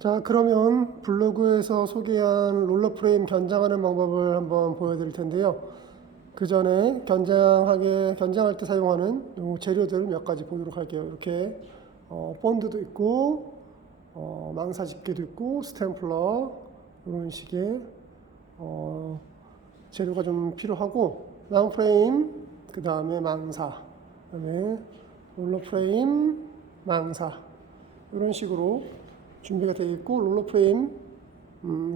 자, 그러면 블로그에서 소개한 롤러 프레임 견장하는 방법을 한번 보여드릴 텐데요. 그 전에 견장할 때 사용하는 요 재료들 몇 가지 보도록 할게요. 이렇게 본드도 있고 망사 집게도 있고 스탬플러 이런 식의 재료가 좀 필요하고 라운 프레임, 그 다음에 망사, 그 다음에 롤러 프레임, 망사 이런 식으로 준비가 되어 있고 롤러 프레임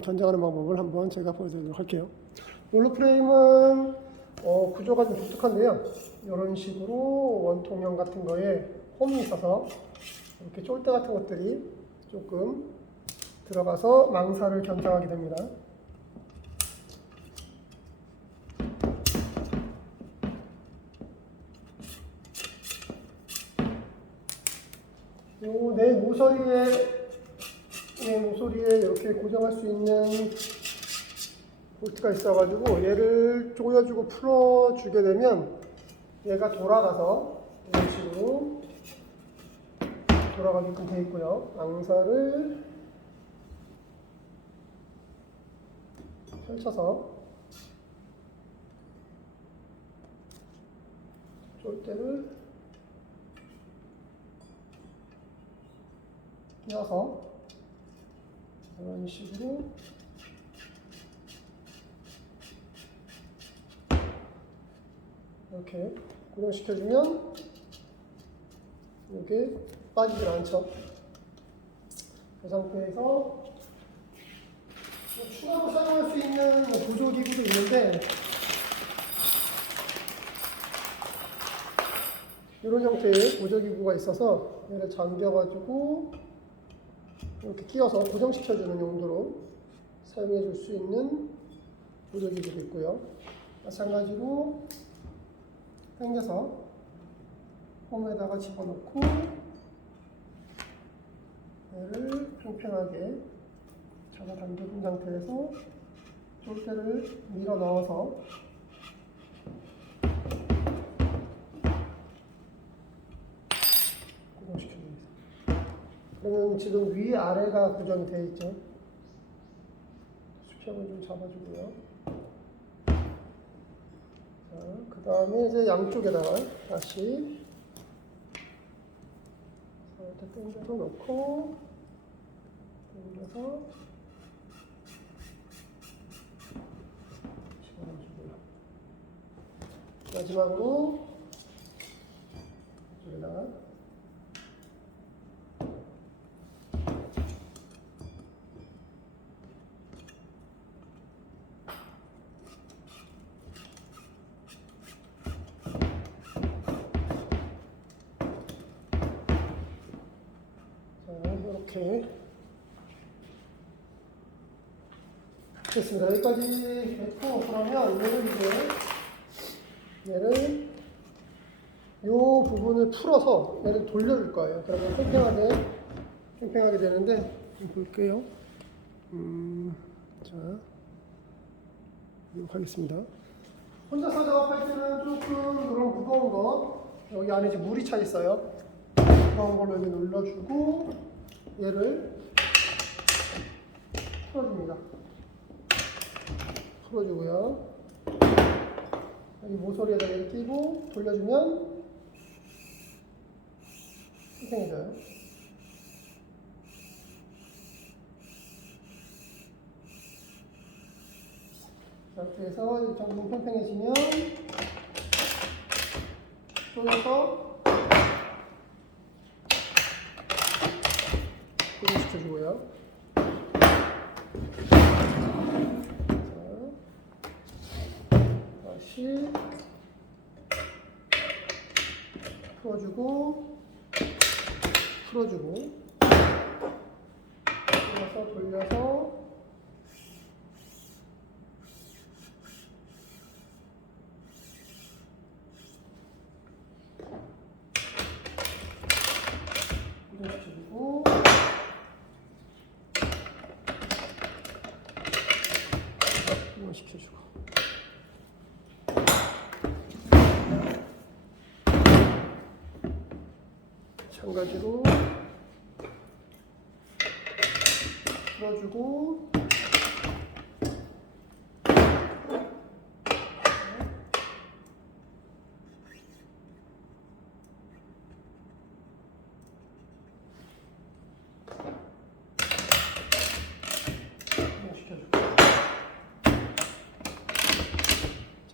견장하는 방법을 한번 제가 보여드리도록 할게요. 롤러 프레임은 구조가 좀 독특한데요. 이런 식으로 원통형 같은 거에 홈이 있어서 이렇게 쫄대 같은 것들이 조금 들어가서 망사를 견장하게 됩니다. 요 내 모서리에 이렇게 고정할 수 있는 볼트가 있어가지고 얘를 조여주고 풀어주게 되면 얘가 돌아가서 이런 식으로 돌아가게끔 되어 있고요. 망사를 펼쳐서 쫄대를 끼워서 이런 식으로 이렇게 고정시켜주면 이게 빠지질 않죠. 그 상태에서 추가로 사용할 수 있는 보조기구도 있는데 이런 형태의 보조기구가 있어서 얘를 잠겨가지고 이렇게 끼워서 고정시켜주는 용도로 사용해 줄 수 있는 보조기구도 있고요. 마찬가지로 당겨서 홈에다가 집어넣고 얘를 평평하게 잡아당겨둔 상태에서 쫄대를 밀어 넣어서 고정시켜줍니다. 그러면 지금 위아래가 고정이 되어 있죠. 수평을 좀 잡아주고요. 그 다음에 이제 양쪽에다가 다시 살짝 당겨서 넣고 당겨서 집어넣어주고요. 마지막으로 이쪽에다가 이렇게 됐습니다. 여기까지 됐고, 그러면 얘를 요 부분을 풀어서 얘를 돌려줄 거예요. 그러면 팽팽하게 되는데 좀 볼게요. 자, 이렇게 하겠습니다. 혼자서 작업할 때는 조금 이런 무거운 거 여기 안에 지금 물이 차 있어요. 무거운 걸로 여기 눌러주고 얘를 풀어줍니다. 풀어주고요. 여기 모서리에다 얘를 끼고 돌려주면 팽팽해져요. 이렇게 해서 이 정도 팽팽해지면 조여서 고정시켜주고요. 다시 풀어주고 돌려서 고정시켜주고 시켜주고 마찬가지로 풀어주고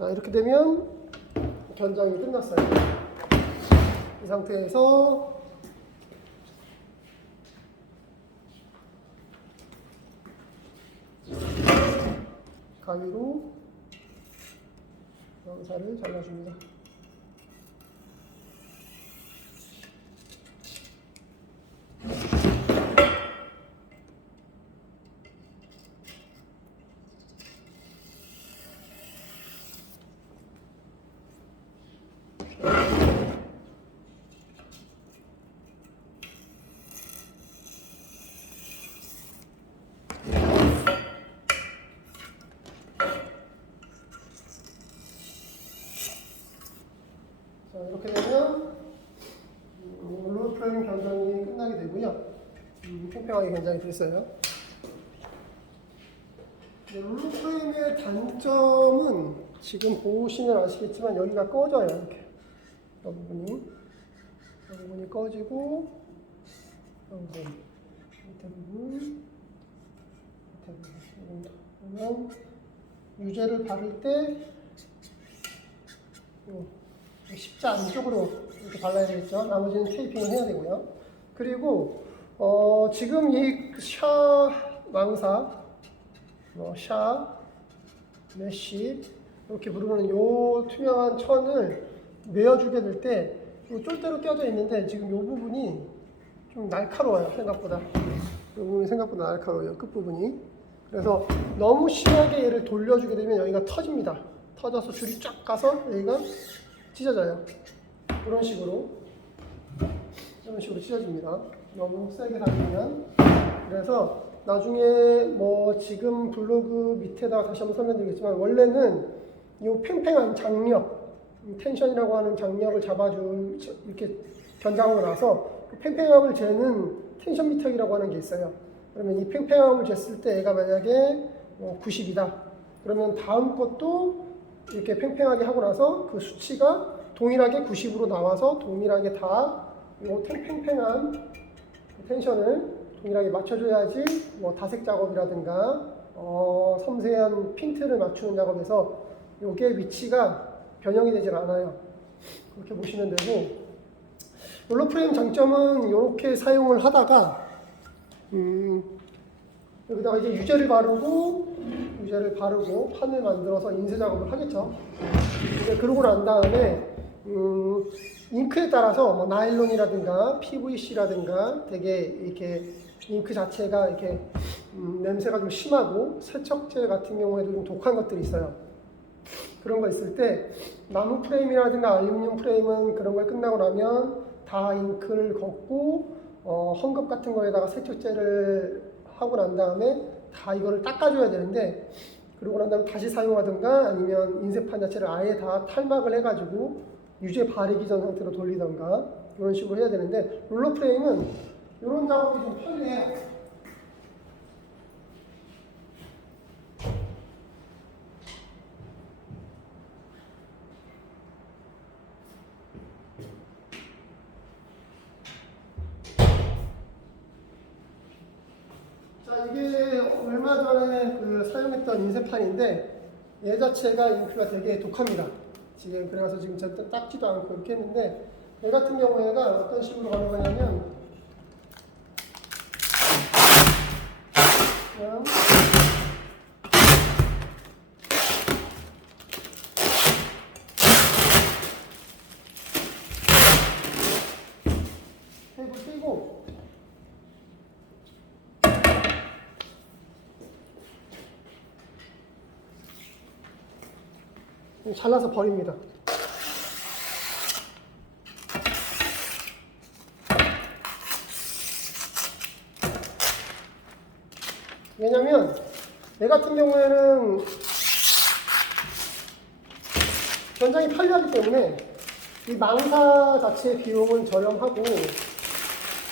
자, 이렇게 되면 견장이 끝났어요. 이 상태에서 가위로 망사를 잘라줍니다. 자, 이렇게 되면 롤러프레임 견장이 끝나게 되고요. 팽팽하게 견장이 됐어요. 롤러프레임의 단점은 지금 보시면 아시겠지만 여기가 꺼져요. 이렇게 이 부분이 꺼지고 밑에 부분 그러면 유제를 바를 때 십자 안쪽으로 이렇게 발라야 되겠죠. 나머지는 테이핑을 해야 되고요. 그리고 지금 이 샤 망사, 샤, 메쉬 이렇게 부르는 요 투명한 천을 메어주게 될 때 쫄대로 껴져 있는데 지금 요 부분이 좀 날카로워요. 생각보다. 요 부분이 생각보다 날카로워요. 끝부분이. 그래서 너무 심하게 얘를 돌려주게 되면 여기가 터집니다. 터져서 줄이 쫙 가서 여기가 찢어져요. 이런 식으로 찢어집니다. 너무 세게 당기면. 그래서 나중에 뭐 지금 블로그 밑에다가 다시 한번 설명드리겠지만 원래는 이 팽팽한 장력, 텐션이라고 하는 장력을 잡아줄 이렇게 견장하고 나서 그 팽팽함을 재는 텐션 미터기라고 하는 게 있어요. 그러면 이 팽팽함을 쟀을 때 얘가 만약에 90이다. 그러면 다음 것도 이렇게 팽팽하게 하고 나서 그 수치가 동일하게 90으로 나와서 동일하게 다 이 팽팽한 텐션을 동일하게 맞춰줘야지 뭐 다색 작업이라든가 섬세한 핀트를 맞추는 작업에서 요게 위치가 변형이 되질 않아요. 그렇게 보시면 되고 롤러프레임 장점은 이렇게 사용을 하다가 여기다가 이제 유제를 바르고 판을 만들어서 인쇄 작업을 하겠죠. 이제 그러고 난 다음에 잉크에 따라서 뭐 나일론이라든가 PVC라든가 되게 이렇게 잉크 자체가 이렇게 냄새가 좀 심하고 세척제 같은 경우에도 좀 독한 것들이 있어요. 그런 거 있을 때 나무 프레임이라든가 알루미늄 프레임은 그런 걸 끝나고 나면 다 잉크를 걷고 헝겊 같은 거에다가 세척제를 하고 난 다음에 다 이거를 닦아줘야 되는데 그러고 난 다음에 다시 사용하든가 아니면 인쇄판 자체를 아예 다 탈막을 해가지고 유제 바르기 전 상태로 돌리던가 이런 식으로 해야 되는데 롤러 프레임은 이런 작업이 좀 편리해요. 자, 이게 얼마 전에 사용했던 인쇄판인데 얘 자체가 잉크가 되게 독합니다. 지금 그래서 지금 절대 닦지도 않고 이렇게 했는데 얘 같은 경우에가 어떤 식으로 가는 거냐면 그냥 테이블 떼고 잘라서 버립니다. 왜냐면 얘 같은 경우에는 견장이 편리하기 때문에 이 망사 자체의 비용은 저렴하고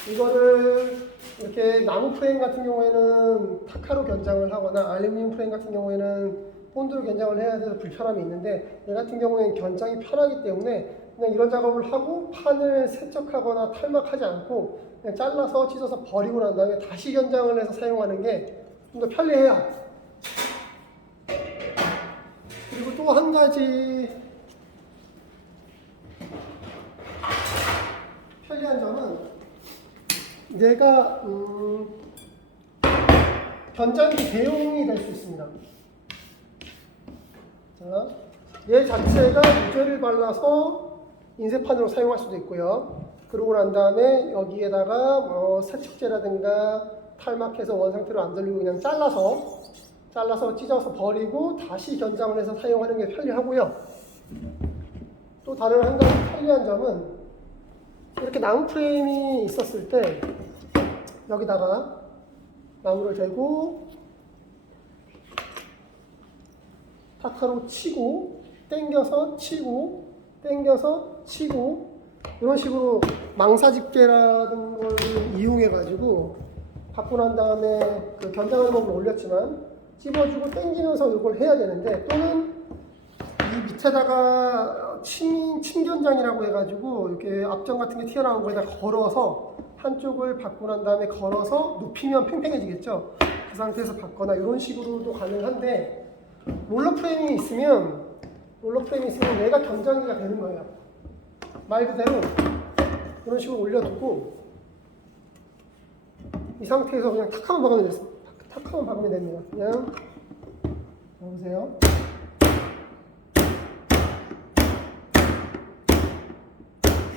이거를 이렇게 나무 프레임 같은 경우에는 타카로 견장을 하거나 알루미늄 프레임 같은 경우에는 본드로 견장을 해야 돼서 불편함이 있는데, 얘 같은 경우에는 견장이 편하기 때문에 그냥 이런 작업을 하고 판을 세척하거나 탈막하지 않고 그냥 잘라서 찢어서 버리고 난 다음에 다시 견장을 해서 사용하는 게 좀 더 편리해요. 그리고 또 한 가지 편리한 점은 얘가 견장기 대용이 될 수 있습니다. 자, 얘 자체가 유제를 발라서 인쇄판으로 사용할 수도 있고요. 그러고 난 다음에 여기에다가 뭐 세척제라든가 탈막해서 원상태로 안 돌리고 그냥 잘라서 찢어서 버리고 다시 견장을 해서 사용하는 게 편리하고요. 또 다른 한 가지 편리한 점은 이렇게 나무 프레임이 있었을 때 여기다가 나무를 대고 타카로 치고 당겨서 치고 당겨서 치고 이런 식으로 망사집게라는 걸 이용해 가지고 받고 난 다음에 그 견장하는 법을 올렸지만 찝어주고 당기면서 이걸 해야 되는데, 또는 이 밑에다가 침견장이라고 해가지고 이렇게 앞정 같은 게 튀어나온 거에다 걸어서 한쪽을 받고 난 다음에 걸어서 눕히면 팽팽해지겠죠. 그 상태에서 받거나 이런 식으로도 가능한데, 롤러 프레임이 있으면 얘가 견장기가 되는 거예요. 말 그대로 이런 식으로 올려두고 이 상태에서 그냥 탁하면 박으면 됩니다. 그냥 보세요.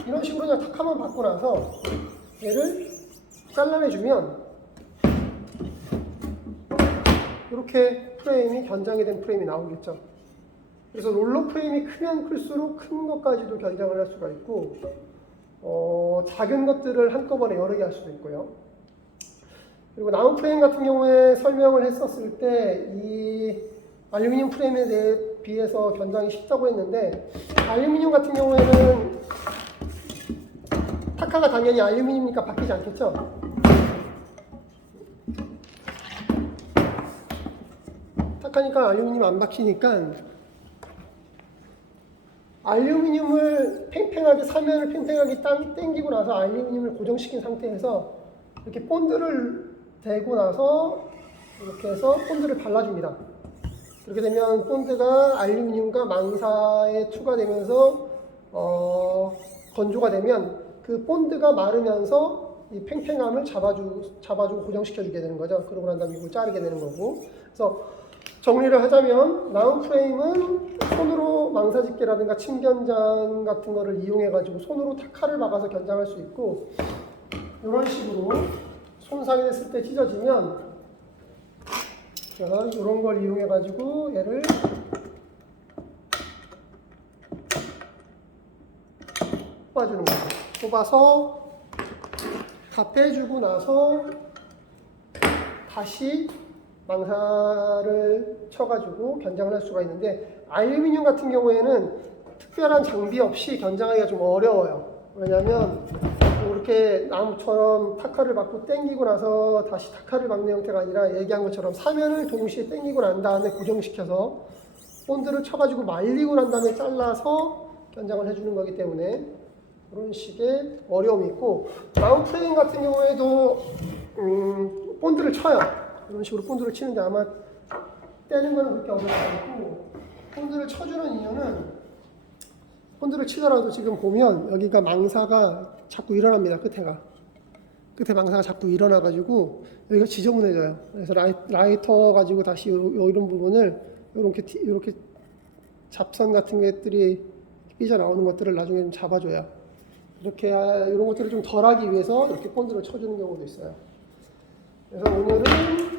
이런 식으로 그냥 탁하면 받고 나서 얘를 잘라내주면 이렇게 프레임이 견장이 된 프레임이 나오겠죠. 그래서 롤러 프레임이 크면 클수록 큰 것까지도 견장을 할 수가 있고, 작은 것들을 한꺼번에 여러 개 할 수도 있고요. 그리고 나무 프레임 같은 경우에 설명을 했었을 때 이 알루미늄 프레임에 비해서 견장이 쉽다고 했는데, 알루미늄 같은 경우에는 타카가 당연히 알루미늄이니까 바뀌지 않겠죠? 타카니까 알루미늄 안 바뀌니까 알루미늄을 팽팽하게, 사면을 팽팽하게 당기고 나서 알루미늄을 고정시킨 상태에서 이렇게 본드를 대고 나서 이렇게 해서 본드를 발라줍니다. 그렇게 되면 본드가 알루미늄과 망사에 추가되면서 건조가 되면 그 본드가 마르면서 이 팽팽함을 잡아주고 고정시켜주게 되는 거죠. 그러고 난 다음에 이걸 자르게 되는 거고. 그래서 정리를 하자면 나무 프레임은 손으로 망사집게라든가 침견장 같은 거를 이용해 가지고 손으로 타카를 박아서 견장할 수 있고, 이런 식으로 손상이 됐을 때 찢어지면 이런 걸 이용해 가지고 얘를 뽑아주는 거예요. 뽑아서 다 빼주고 나서 다시 망사를 쳐가지고 견장을 할 수가 있는데, 알루미늄 같은 경우에는 특별한 장비 없이 견장하기가 좀 어려워요. 왜냐하면 이렇게 나무처럼 타카를 받고 당기고 나서 다시 타카를 박는 형태가 아니라 얘기한 것처럼 사면을 동시에 당기고 난 다음에 고정시켜서 본드를 쳐가지고 말리고 난 다음에 잘라서 견장을 해주는 거기 때문에 그런 식의 어려움이 있고, 나무 프레임 같은 경우에도 본드를 쳐요. 이런 식으로 본드를 치는데 아마 떼는 거는 그렇게 어렵지 않고, 본드를 쳐주는 이유는 본드를 치더라도 지금 보면 여기가 망사가 자꾸 일어납니다. 끝에 망사가 자꾸 일어나가지고 여기가 지저분해져요. 그래서 라이터 가지고 다시 이런 부분을 이렇게 잡선 같은 것들이 삐져 나오는 것들을 나중에 좀 잡아줘야, 이렇게 이런 것들을 좀 덜하기 위해서 이렇게 본드를 쳐주는 경우도 있어요. 그래서 오늘은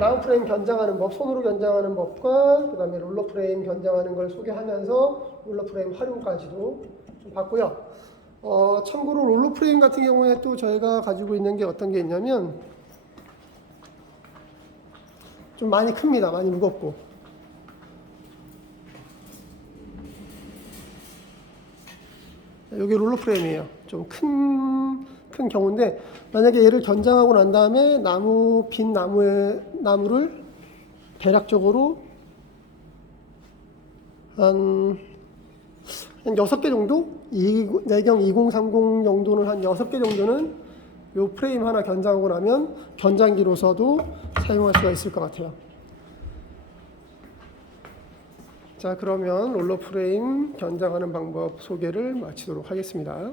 나무 프레임 견장하는 법, 손으로 견장하는 법과 그 다음에 롤러 프레임 견장하는 걸 소개하면서 롤러 프레임 활용까지도 좀 봤고요. 참고로 롤러 프레임 같은 경우에 또 저희가 가지고 있는 게 어떤 게 있냐면, 좀 많이 큽니다. 많이 무겁고. 여기 롤러 프레임이에요. 좀 큰 큰 경우인데 만약에 얘를 견장하고 난 다음에 빈 나무를 대략적으로 한 6개 정도? 내경 2030 정도는 한 6개 정도는 요 프레임 하나 견장하고 나면 견장기로서도 사용할 수가 있을 것 같아요. 자, 그러면 롤러 프레임 견장하는 방법 소개를 마치도록 하겠습니다.